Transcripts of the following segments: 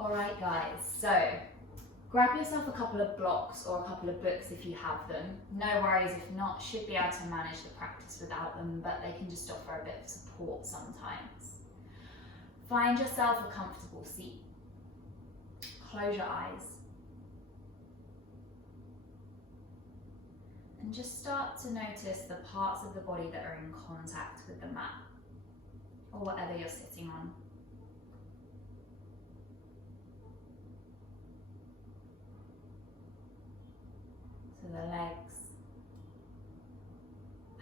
Alright guys, so grab yourself a couple of blocks or a couple of books if you have them. No worries if not, should be able to manage the practice without them, but they can just offer a bit of support sometimes. Find yourself a comfortable seat. Close your eyes. And just start to notice the parts of the body that are in contact with the mat, or whatever you're sitting on. So the legs,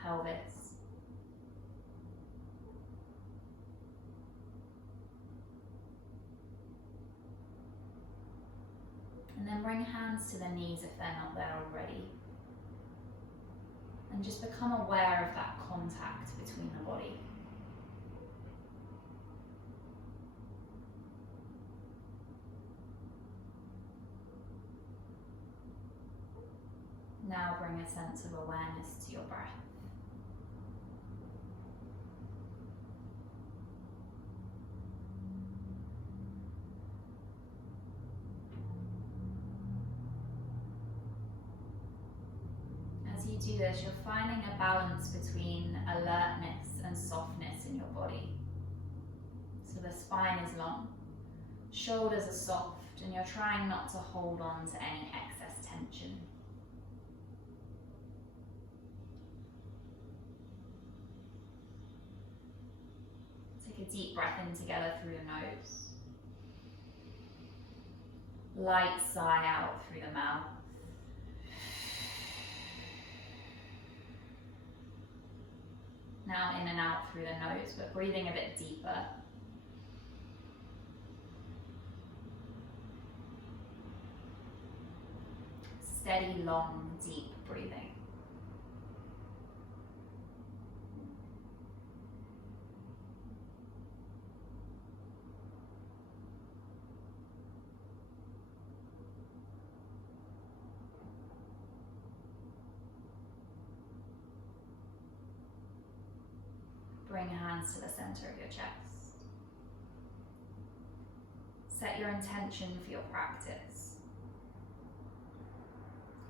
pelvis, and then bring hands to the knees if they're not there already. And just become aware of that contact between the body. Now bring a sense of awareness to your breath. As you do this, you're finding a balance between alertness and softness in your body. So the spine is long, shoulders are soft, and you're trying not to hold on to any excess tension. Take a deep breath in together through the nose. Light sigh out through the mouth. Now in and out through the nose, but breathing a bit deeper. Steady, long, deep breathing. Bring hands to the center of your chest. Set your intention for your practice.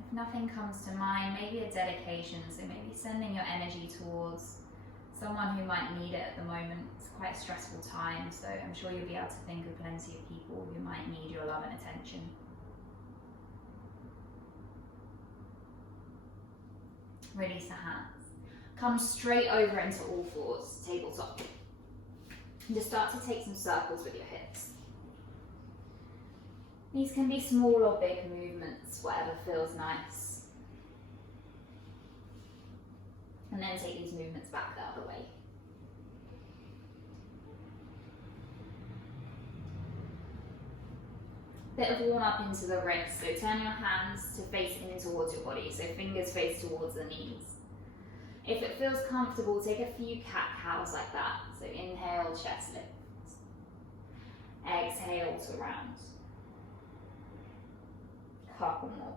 If nothing comes to mind, maybe a dedication, so maybe sending your energy towards someone who might need it at the moment. It's quite a stressful time, so I'm sure you'll be able to think of plenty of people who might need your love and attention. Release the hands. Come straight over into all fours, tabletop. And just start to take some circles with your hips. These can be small or big movements, whatever feels nice. And then take these movements back the other way. Bit of warm up into the wrists, so turn your hands to face in towards your body, so fingers face towards the knees. If it feels comfortable, take a few cat-cows like that. So inhale, chest lift. Exhale to round. Couple more.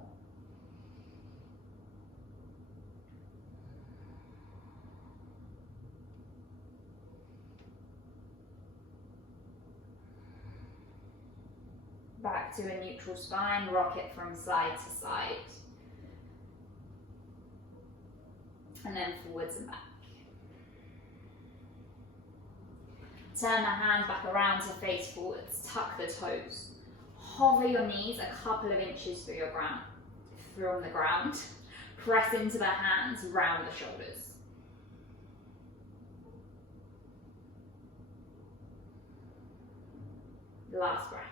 Back to a neutral spine, rock it from side to side. And then forwards and back. Turn the hands back around to face forwards, tuck the toes. Hover your knees a couple of inches from the ground. Press into the hands, round the shoulders. Last breath.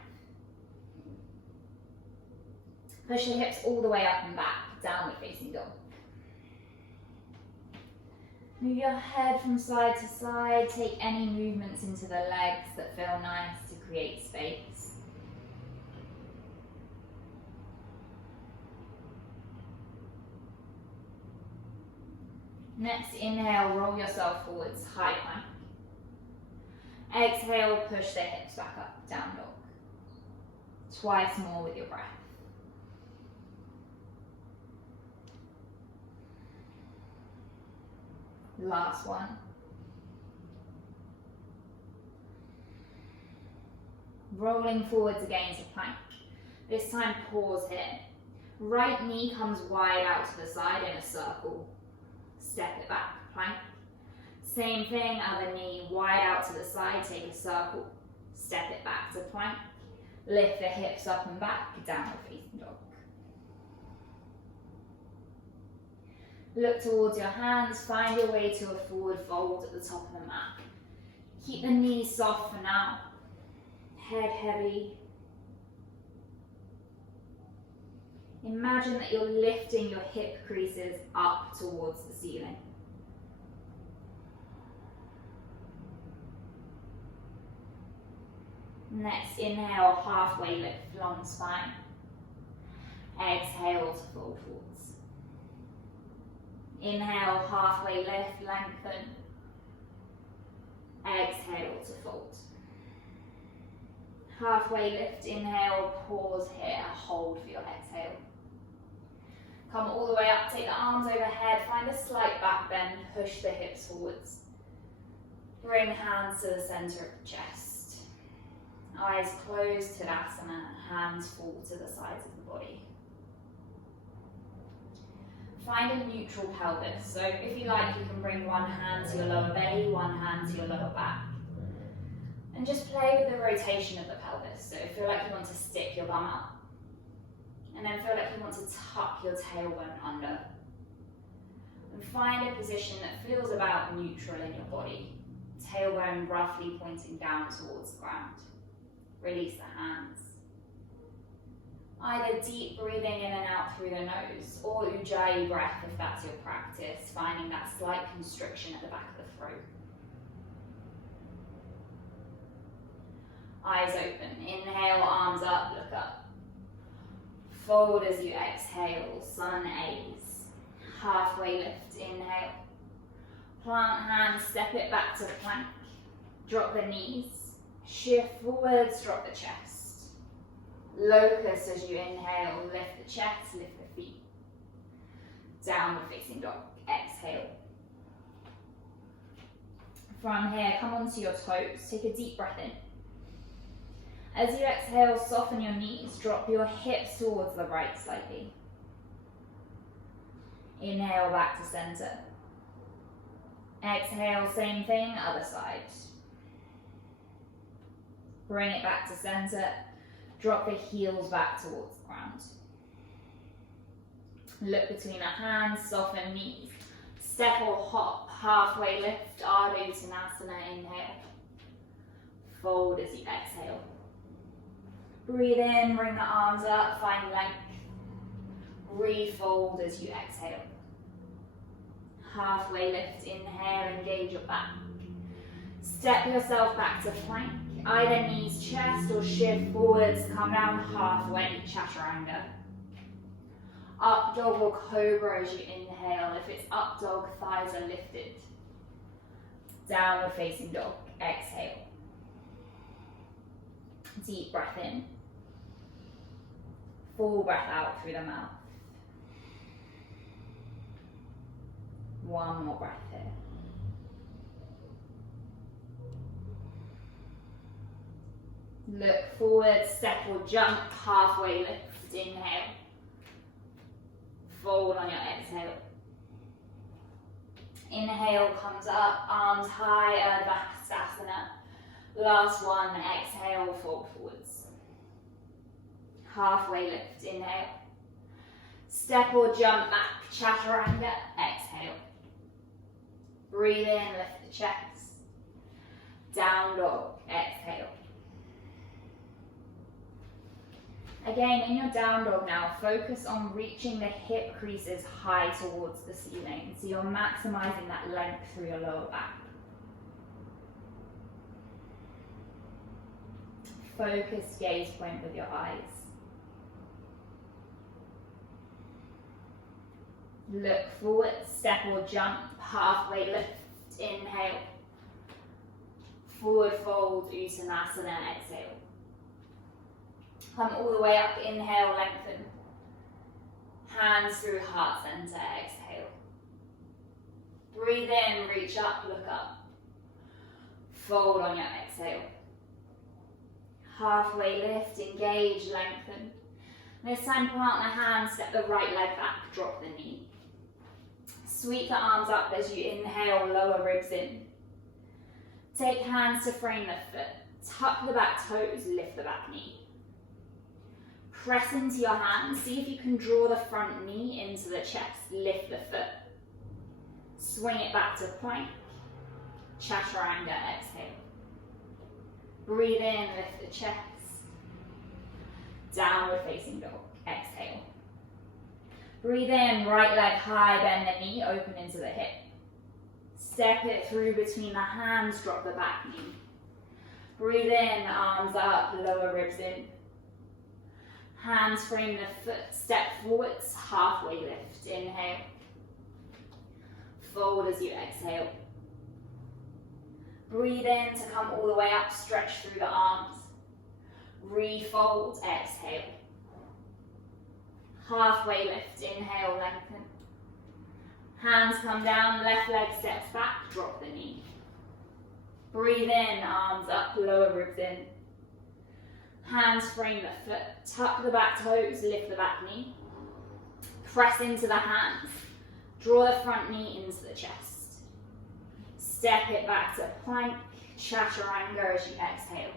Push your hips all the way up and back, downward facing dog. Move your head from side to side, take any movements into the legs that feel nice to create space. Next inhale, roll yourself forwards, high plank. Exhale, push the hips back up, down dog. Twice more with your breath. Last one. Rolling forwards again to plank. This time pause here. Right knee comes wide out to the side in a circle. Step it back, plank. Same thing, other knee wide out to the side, take a circle. Step it back to plank. Lift the hips up and back, downward facing dog. Look towards your hands, find your way to a forward fold at the top of the mat. Keep the knees soft for now. Head heavy. Imagine that you're lifting your hip creases up towards the ceiling. Next, inhale, halfway lift, long spine. Exhale to fold forwards. Inhale, halfway lift, lengthen. Exhale to fold. Halfway lift, inhale, pause here, hold for your exhale. Come all the way up, take the arms overhead, find a slight back bend, push the hips forwards. Bring hands to the center of the chest. Eyes closed, Tadasana, hands fall to the sides of the body. Find a neutral pelvis. So if you like, you can bring one hand to your lower belly, one hand to your lower back. And just play with the rotation of the pelvis. So feel like you want to stick your bum out. And then feel like you want to tuck your tailbone under. And find a position that feels about neutral in your body. Tailbone roughly pointing down towards the ground. Release the hands. Either deep breathing in and out through the nose, or Ujjayi breath if that's your practice, finding that slight constriction at the back of the throat. Eyes open. Inhale, arms up, look up. Fold as you exhale, sun A's. Halfway lift, inhale. Plant hands, step it back to plank. Drop the knees. Shift forwards, drop the chest. Locust as you inhale, lift the chest, lift the feet. Downward facing dog, exhale. From here, come onto your toes, take a deep breath in. As you exhale, soften your knees, drop your hips towards the right slightly. Inhale back to center. Exhale, same thing, other side. Bring it back to center. Drop the heels back towards the ground. Look between the hands, soften knees. Step or hop, halfway lift, Ardha Uttanasana, inhale. Fold as you exhale. Breathe in, bring the arms up, find length. Refold as you exhale. Halfway lift, inhale, engage your back. Step yourself back to plank. Either knees, chest, or shift forwards, come down halfway, Chaturanga. Up dog or cobra as you inhale. If it's up dog, thighs are lifted. Downward facing dog, exhale. Deep breath in. Full breath out through the mouth. One more breath here. Look forward, step or jump, halfway lift, inhale. Fold on your exhale. Inhale comes up, arms high, Urdhva Hastasana. Last one, exhale, fold forwards. Halfway lift, inhale. Step or jump back, Chaturanga, exhale. Breathe in, lift the chest. Down dog, exhale. Again, in your down dog now, focus on reaching the hip creases high towards the ceiling. So you're maximizing that length through your lower back. Focus gaze point with your eyes. Look forward, step or jump, halfway lift, inhale. Forward fold, Uttanasana, exhale. Come all the way up, inhale, lengthen. Hands through heart center, exhale. Breathe in, reach up, look up. Fold on your exhale. Halfway lift, engage, lengthen. This time plant the hands, step the right leg back, drop the knee. Sweep the arms up as you inhale, lower ribs in. Take hands to frame the foot. Tuck the back toes, lift the back knee. Press into your hands. See if you can draw the front knee into the chest. Lift the foot. Swing it back to plank. Chaturanga, exhale. Breathe in, lift the chest. Downward facing dog, exhale. Breathe in, right leg high, bend the knee, open into the hip. Step it through between the hands, drop the back knee. Breathe in, arms up, lower ribs in. Hands frame the foot, step forwards, halfway lift, inhale. Fold as you exhale. Breathe in to come all the way up, stretch through the arms. Refold, exhale. Halfway lift, inhale, lengthen. Hands come down, left leg steps back, drop the knee. Breathe in, arms up, lower ribs in. Hands frame the foot, tuck the back toes, lift the back knee. Press into the hands, draw the front knee into the chest. Step it back to plank, chaturanga as you exhale.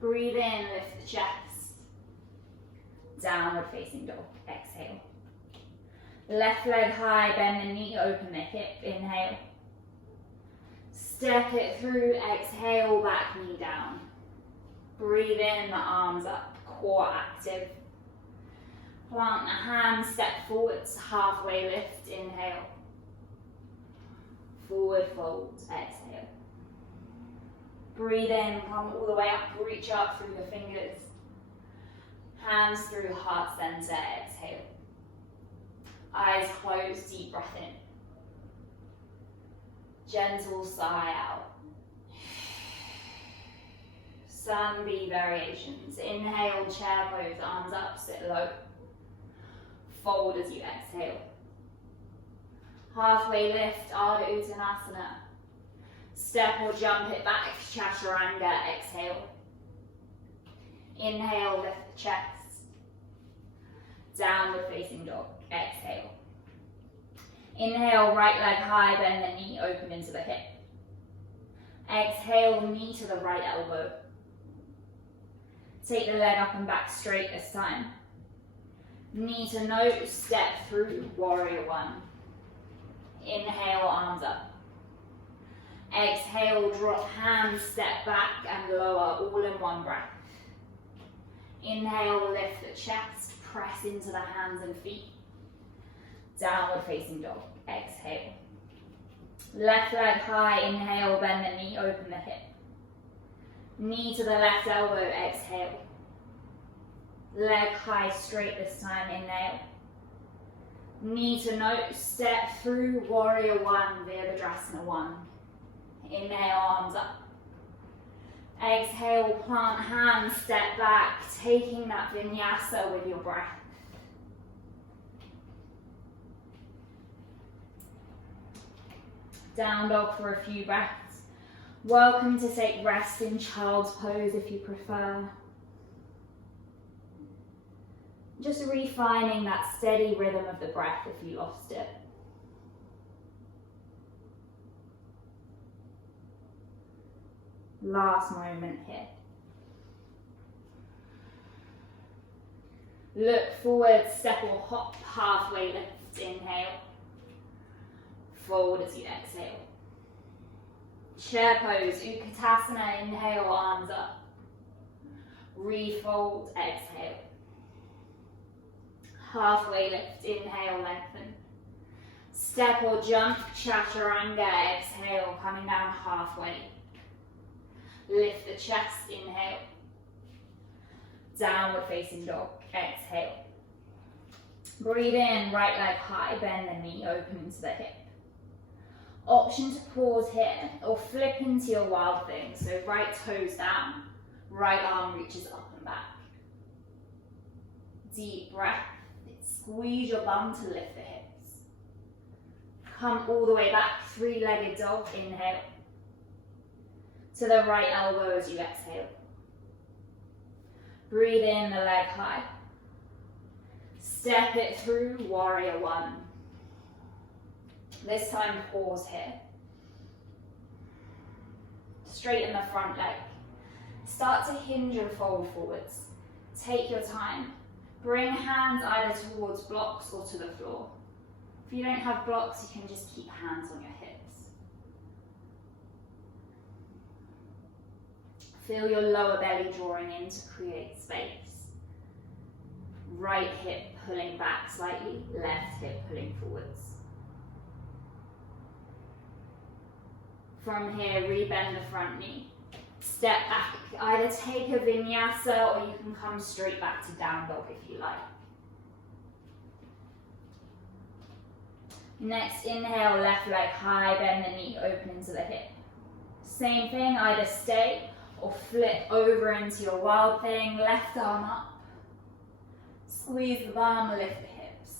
Breathe in, lift the chest. Downward facing dog, exhale. Left leg high, bend the knee, open the hip, inhale. Step it through, exhale, back knee down. Breathe in, the arms up, core active. Plant the hands, step forwards, halfway lift, inhale. Forward fold, exhale. Breathe in, come all the way up, reach up through the fingers. Hands through heart center, exhale. Eyes closed, deep breath in. Gentle sigh out. Sun B variations. Inhale, chair pose, arms up, sit low. Fold as you exhale. Halfway lift, Ardha Uttanasana. Step or jump it back, chaturanga, exhale. Inhale, lift the chest. Downward facing dog, exhale. Inhale, right leg high, bend the knee, open into the hip. Exhale, knee to the right elbow. Take the leg up and back straight this time. Knee to nose, step through, warrior one. Inhale, arms up. Exhale, drop hands, step back and lower, all in one breath. Inhale, lift the chest, press into the hands and feet. Downward facing dog, exhale. Left leg high, inhale, bend the knee, open the hip. Knee to the left elbow, exhale. Leg high straight this time, inhale. Knee to nose, step through, warrior one, Virabhadrasana one. Inhale, arms up. Exhale, plant hands, step back, taking that vinyasa with your breath. Down dog for a few breaths. Welcome to take rest in child's pose if you prefer. Just refining that steady rhythm of the breath if you lost it. Last moment here. Look forward, step or hop, halfway lift, inhale. Fold as you exhale. Chair pose, Utkatasana, inhale, arms up. Refold, exhale. Halfway lift, inhale, lengthen. Step or jump, chaturanga, exhale, coming down halfway. Lift the chest, inhale. Downward facing dog, exhale. Breathe in, right leg high, bend the knee, open into the hip. Option to pause here or flip into your wild thing. So right toes down, right arm reaches up and back. Deep breath, squeeze your bum to lift the hips. Come all the way back, three-legged dog, inhale. To the right elbow as you exhale. Breathe in the leg high. Step it through, warrior one. This time pause here. Straighten the front leg. Start to hinge and fold forwards. Take your time. Bring hands either towards blocks or to the floor. If you don't have blocks, you can just keep hands on your hips. Feel your lower belly drawing in to create space. Right hip pulling back slightly, left hip pulling forwards. From here, rebend the front knee. Step back, either take a vinyasa or you can come straight back to down dog if you like. Next, inhale, left leg high, bend the knee, open into the hip. Same thing, either stay or flip over into your wild thing, left arm up. Squeeze the bum, lift the hips.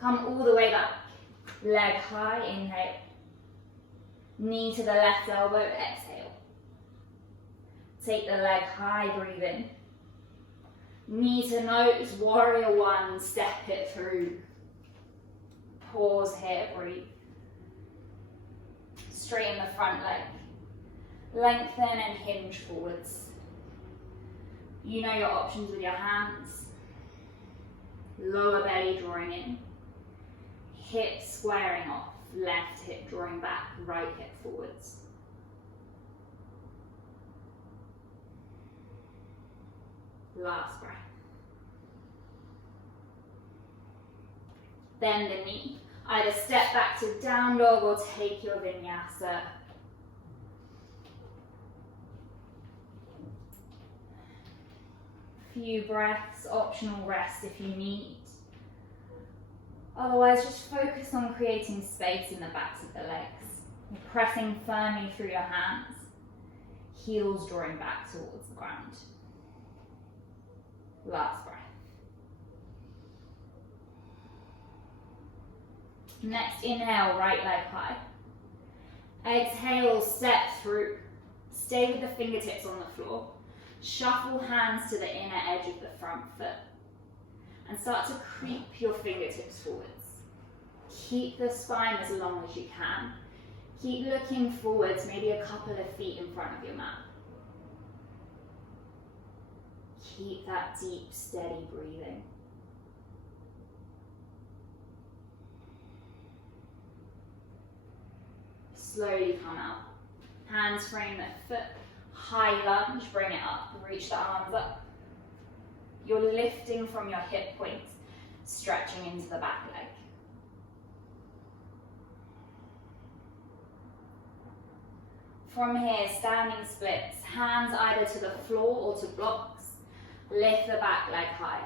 Come all the way back, leg high, inhale. Knee to the left elbow, exhale. Take the leg high, breathe in. Knee to nose, warrior one, step it through. Pause here, breathe. Straighten the front leg. Lengthen and hinge forwards. You know your options with your hands. Lower belly drawing in. Hip squaring off. Left hip drawing back, right hip forwards. Last breath. Bend the knee. Either step back to down dog or take your vinyasa. Few breaths, optional rest if you need. Otherwise, just focus on creating space in the backs of the legs. You're pressing firmly through your hands, heels drawing back towards the ground. Last breath. Next, inhale, right leg high. Exhale, step through. Stay with the fingertips on the floor. Shuffle hands to the inner edge of the front foot. And start to creep your fingertips forwards. Keep the spine as long as you can. Keep looking forwards, maybe a couple of feet in front of your mat. Keep that deep, steady breathing. Slowly come out. Hands frame the foot. High lunge, bring it up. Reach the arms up. You're lifting from your hip points, stretching into the back leg. From here, standing splits, hands either to the floor or to blocks. Lift the back leg high.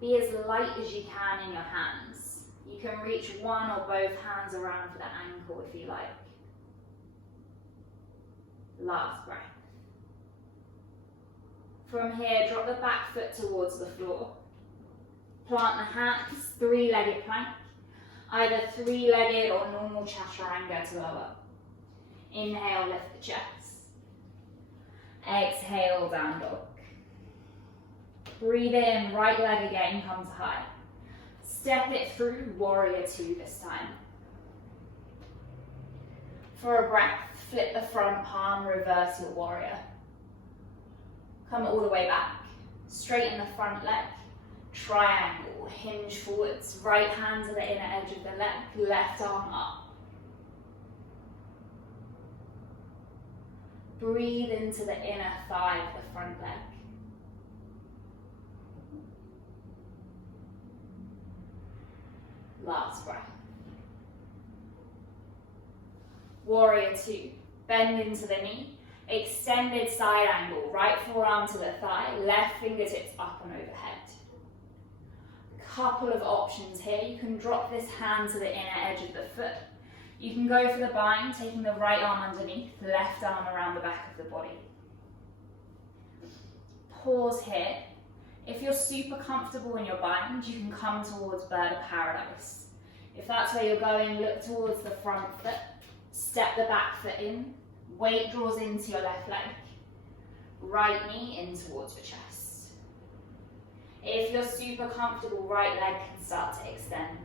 Be as light as you can in your hands. You can reach one or both hands around for the ankle if you like. Last breath. From here, drop the back foot towards the floor. Plant the hands, three-legged plank, either three-legged or normal chaturanga to lower. Inhale, lift the chest. Exhale, down dog. Breathe in, right leg again comes high. Step it through, warrior two this time. For a breath, flip the front palm, reverse your warrior. Come all the way back. Straighten the front leg. Triangle, hinge forwards. Right hand to the inner edge of the leg. Left arm up. Breathe into the inner thigh of the front leg. Last breath. Warrior two. Bend into the knee. Extended side angle, right forearm to the thigh, left fingertips up and overhead. Couple of options here. You can drop this hand to the inner edge of the foot. You can go for the bind, taking the right arm underneath, left arm around the back of the body. Pause here. If you're super comfortable in your bind, you can come towards bird of paradise. If that's where you're going, look towards the front foot, step the back foot in. Weight draws into your left leg. right knee in towards your chest. If you're super comfortable, right leg can start to extend.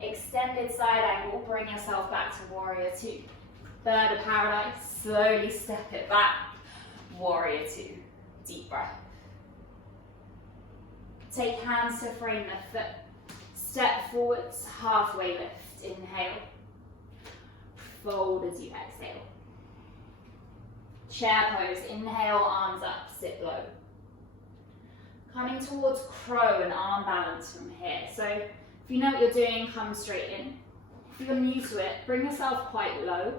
Extended side angle, bring yourself back to warrior two. Bird of paradise, slowly step it back. Warrior two, deep breath. Take hands to frame the foot. Step forwards, halfway lift, inhale. Fold as you exhale. Chair pose, inhale, arms up, sit low. Coming towards crow and arm balance from here. So if you know what you're doing, come straight in. If you're new to it, bring yourself quite low.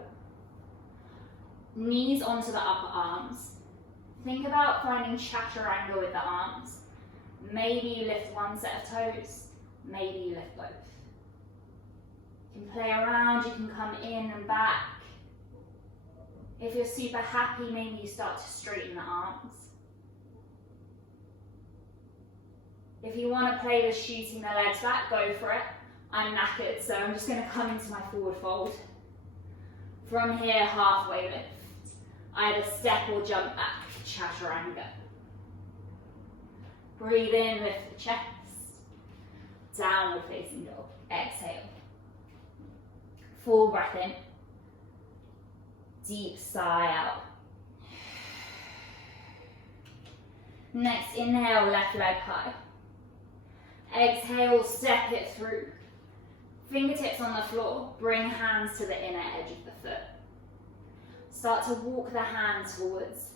Knees onto the upper arms. Think about finding chaturanga with the arms. Maybe you lift one set of toes, maybe you lift both. You can play around, you can come in and back. If you're super happy, maybe you start to straighten the arms. If you want to play with shooting the legs back, go for it. I'm knackered, so I'm just going to come into my forward fold. From here, halfway lift. Either step or jump back, chaturanga. Breathe in, lift the chest. Downward facing dog. Exhale. Full breath in. Deep sigh out. Next, inhale, left leg high. Exhale, step it through. Fingertips on the floor, bring hands to the inner edge of the foot. Start to walk the hands forwards.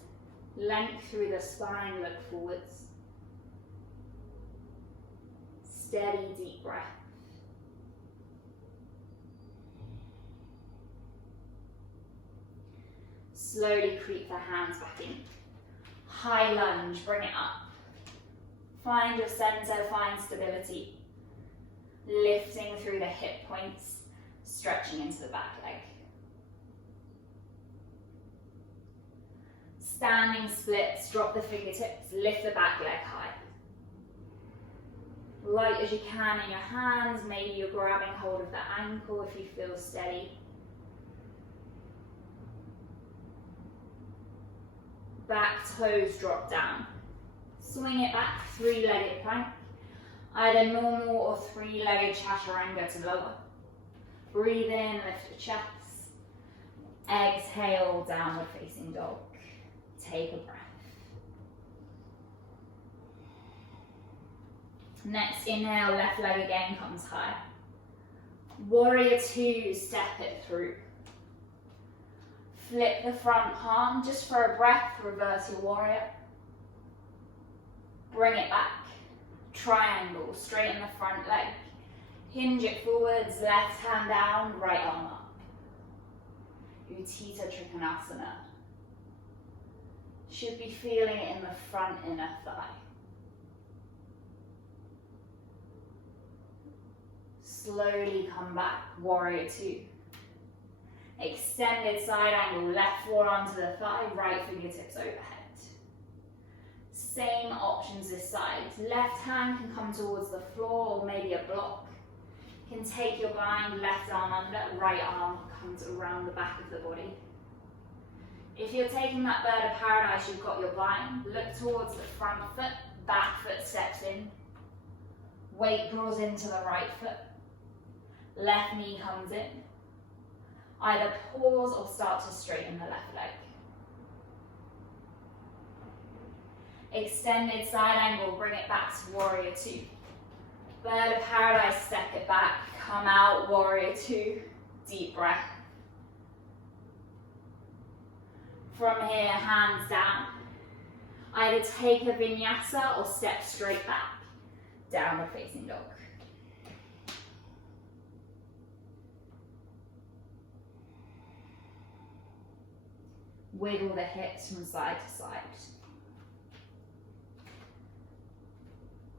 Length through the spine, look forwards. Steady, deep breath. Slowly creep the hands back in. High lunge, bring it up. Find your center, find stability. Lifting through the hip points, stretching into the back leg. Standing splits, drop the fingertips, lift the back leg high. Light as you can in your hands, maybe you're grabbing hold of the ankle if you feel steady. Back toes drop down. Swing it back, three-legged plank. Either normal or three-legged chaturanga to lower. Breathe in, lift the chest. Exhale, downward facing dog. Take a breath. Next, inhale, left leg again comes high. Warrior two, step it through. Flip the front palm just for a breath, reverse your warrior. Bring it back. Triangle, straighten the front leg. Hinge it forwards, left hand down, right arm up. Utthita Trikonasana. Should be feeling it in the front inner thigh. Slowly come back, warrior two. Extended side angle, left forearm to the thigh, right fingertips overhead. Same options this side. Left hand can come towards the floor or maybe a block. You can take your bind, left arm under, right arm comes around the back of the body. If you're taking that bird of paradise, you've got your bind. Look towards the front foot, back foot steps in. Weight draws into the right foot. Left knee comes in. Either pause or start to straighten the left leg. Extended side angle, bring it back to warrior two. Bird of paradise, step it back, come out, warrior two, deep breath. From here, hands down. Either take a vinyasa or step straight back, downward facing dog. Wiggle the hips from side to side.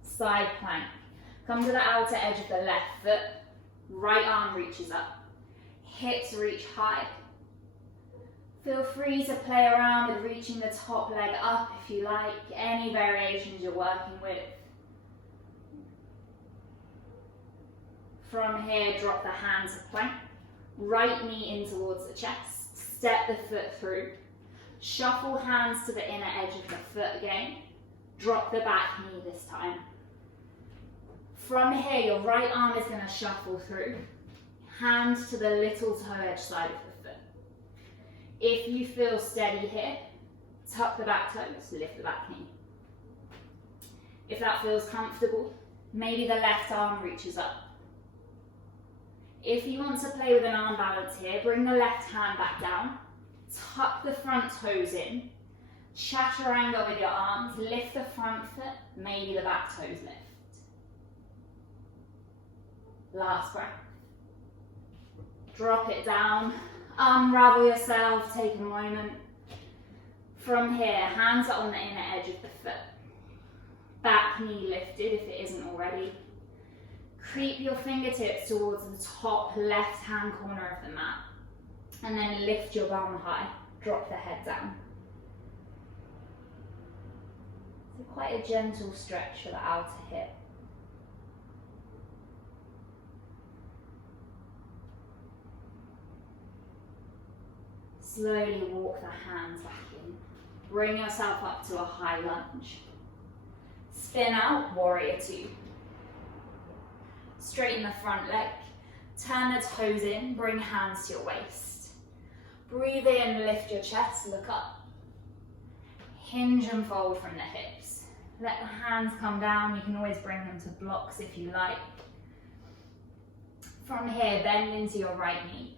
Side plank. Come to the outer edge of the left foot. Right arm reaches up. Hips reach high. Feel free to play around with reaching the top leg up if you like. Any variations you're working with. From here, drop the hands to plank. Right knee in towards the chest. Step the foot through. Shuffle hands to the inner edge of the foot again. Drop the back knee this time. From here, your right arm is going to shuffle through. Hand to the little toe edge side of the foot. If you feel steady here, tuck the back toes, lift the back knee. If that feels comfortable, maybe the left arm reaches up. If you want to play with an arm balance here, bring the left hand back down, tuck the front toes in, chaturanga with your arms, lift the front foot, maybe the back toes lift. Last breath. Drop it down, unravel yourself, take a moment. From here, hands are on the inner edge of the foot. Back knee lifted if it isn't already. Creep your fingertips towards the top left hand corner of the mat. And then lift your bum high, drop the head down. So quite a gentle stretch for the outer hip. Slowly walk the hands back in. Bring yourself up to a high lunge. Spin out, warrior two. Straighten the front leg. Turn the toes in, bring hands to your waist. Breathe in, lift your chest, look up. Hinge and fold from the hips. Let the hands come down. You can always bring them to blocks if you like. From here, bend into your right knee.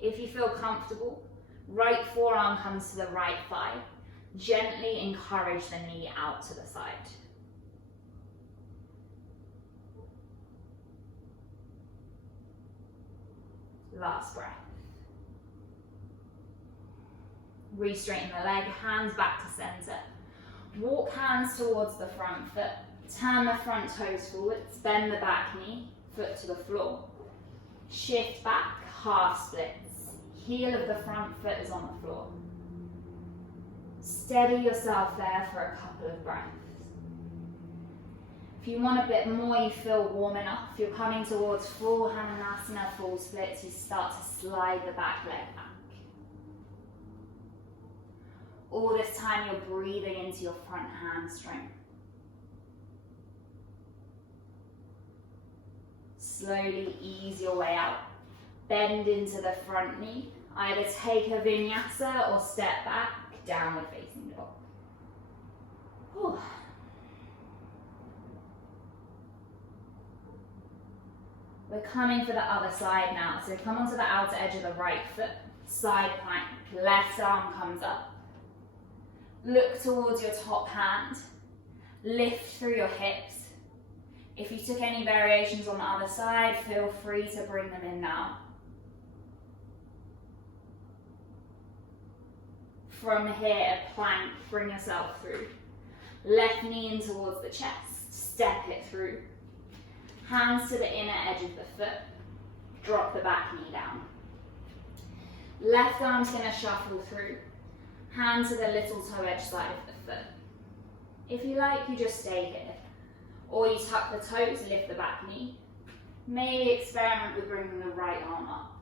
If you feel comfortable, right forearm comes to the right thigh. Gently encourage the knee out to the side. Last breath. Re-straighten the leg, hands back to center. Walk hands towards the front foot. Turn the front toes forwards, bend the back knee, foot to the floor. Shift back, half splits. Heel of the front foot is on the floor. Steady yourself there for a couple of breaths. If you want a bit more, you feel warm enough, you're coming towards full Hamanasana, full splits, you start to slide the back leg back. All this time you're breathing into your front hamstring. Slowly ease your way out. Bend into the front knee. Either take a vinyasa or step back, downward facing dog. Whew. We're coming for the other side now. So come onto the outer edge of the right foot, side plank, left arm comes up. Look towards your top hand, lift through your hips. If you took any variations on the other side, feel free to bring them in now. From here, plank, bring yourself through. Left knee in towards the chest, step it through. Hands to the inner edge of the foot, drop the back knee down. Left arm's gonna shuffle through. Hand to the little toe edge side of the foot. If you like, you just stay here. Or you tuck the toes, lift the back knee. Maybe experiment with bringing the right arm up.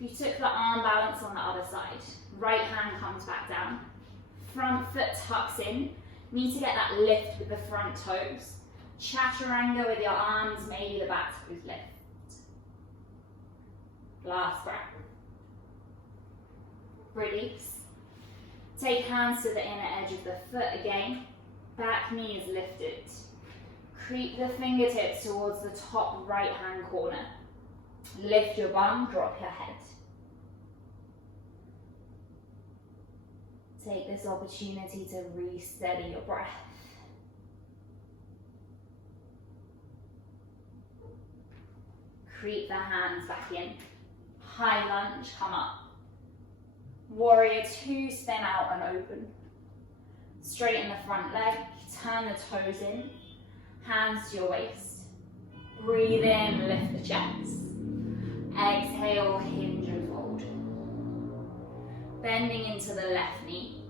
If you took the arm balance on the other side, right hand comes back down. Front foot tucks in. Need to get that lift with the front toes. Chaturanga with your arms, maybe the back toes lift. Last breath. Release. Take hands to the inner edge of the foot again. Back knee is lifted. Creep the fingertips towards the top right hand corner. Lift your bum, drop your head. Take this opportunity to re-steady your breath. Creep the hands back in. High lunge, come up. Warrior two, spin out and open. Straighten the front leg, turn the toes in. Hands to your waist. Breathe in, lift the chest. Exhale, hinge and fold. Bending into the left knee.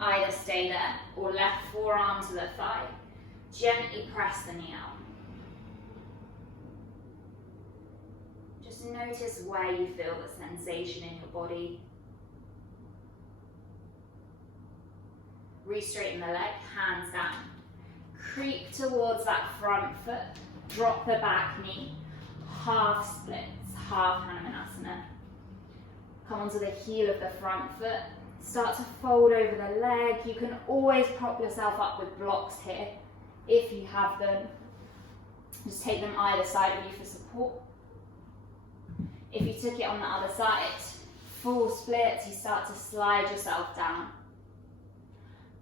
Either stay there or left forearm to the thigh. Gently press the knee out. Just notice where you feel the sensation in your body. Re-straighten the leg, hands down. Creep towards that front foot, drop the back knee, half splits, half Hanumanasana. Come onto the heel of the front foot, start to fold over the leg. You can always prop yourself up with blocks here, if you have them. Just take them either side of you for support. If you took it on the other side, full splits, you start to slide yourself down.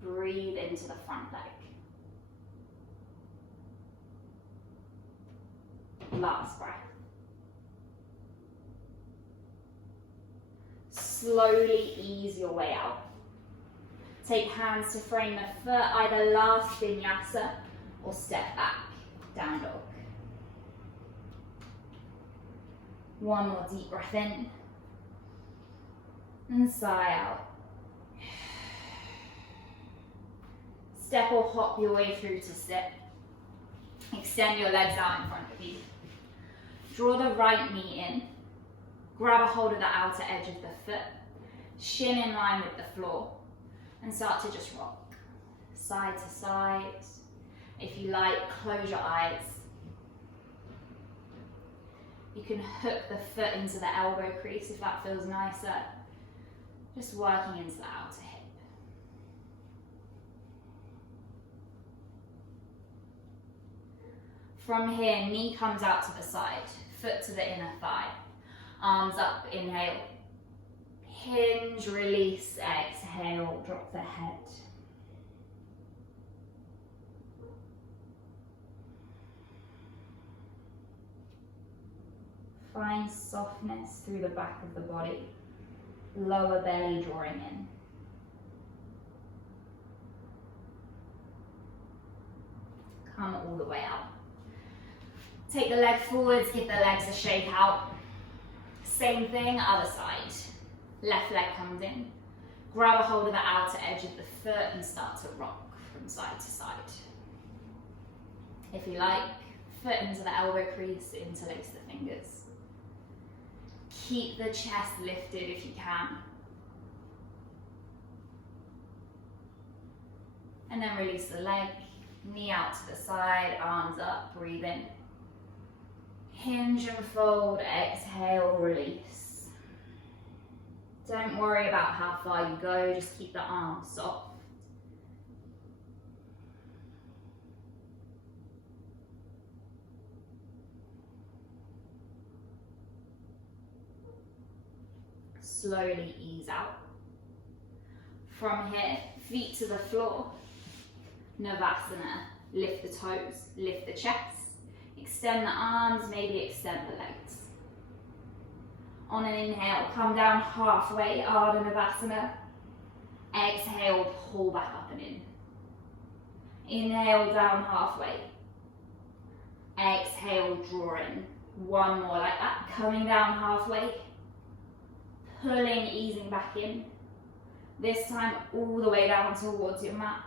Breathe into the front leg. Last breath. Slowly ease your way out. Take hands to frame the foot, either last vinyasa or step back, down dog. One more deep breath in. And sigh out. Step or hop your way through to sit. Extend your legs out in front of you. Draw the right knee in. Grab a hold of the outer edge of the foot. Shin in line with the floor. And start to just rock. Side to side. If you like, close your eyes. You can hook the foot into the elbow crease if that feels nicer. Just working into the outer hip. From here, knee comes out to the side, foot to the inner thigh. Arms up, inhale. Hinge, release, exhale, drop the head. Find softness through the back of the body. Lower belly drawing in. Come all the way out. Take the leg forwards, give the legs a shake out. Same thing, other side. Left leg comes in. Grab a hold of the outer edge of the foot and start to rock from side to side. If you like, foot into the elbow crease, interlace the fingers. Keep the chest lifted if you can. And then release the leg, knee out to the side, arms up, breathe in. Hinge and fold, exhale, release. Don't worry about how far you go, just keep the arms soft. Slowly ease out. From here, feet to the floor. Navasana, lift the toes, lift the chest. Extend the arms, maybe extend the legs. On an inhale, come down halfway, Ardha Navasana. Exhale, pull back up and in. Inhale, down halfway. Exhale, draw in. One more like that, coming down halfway. Pulling, easing back in. This time, all the way down towards your mat.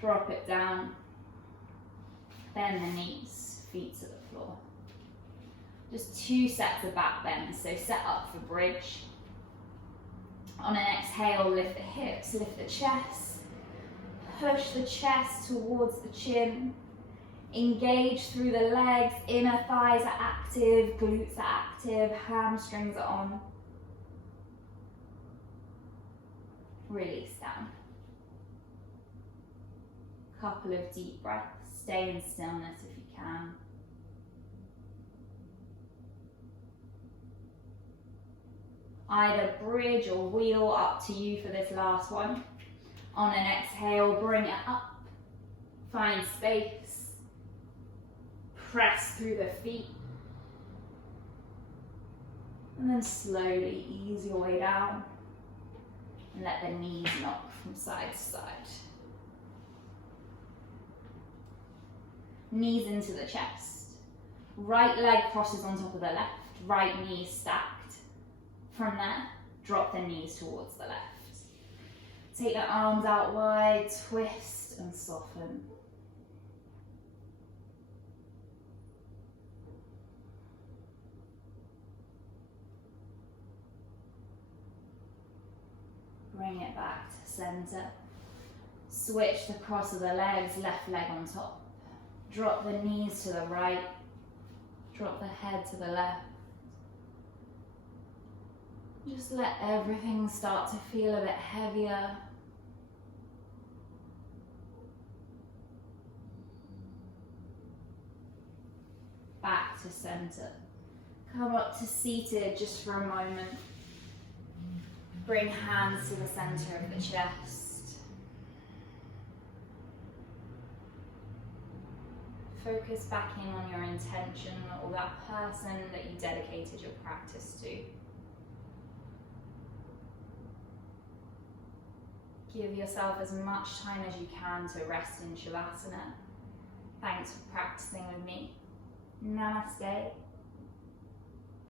Drop it down. Bend the knees, feet to the floor. Just 2 sets of back bends, so set up for bridge. On an exhale, lift the hips, lift the chest. Push the chest towards the chin. Engage through the legs, inner thighs are active, glutes are active, hamstrings are on. Release down. Couple of deep breaths. Stay in stillness if you can. Either bridge or wheel, up to you for this last one. On an exhale, bring it up. Find space. Press through the feet. And then slowly ease your way down. And let the knees knock from side to side. Knees into the chest. Right leg crosses on top of the left. Right knee stacked. From there, drop the knees towards the left. Take the arms out wide, twist and soften. Bring it back to center. Switch the cross of the legs, left leg on top. Drop the knees to the right. Drop the head to the left. Just let everything start to feel a bit heavier. Back to center. Come up to seated just for a moment. Bring hands to the center of the chest. Focus back in on your intention or that person that you dedicated your practice to. Give yourself as much time as you can to rest in Shavasana. Thanks for practicing with me. Namaste.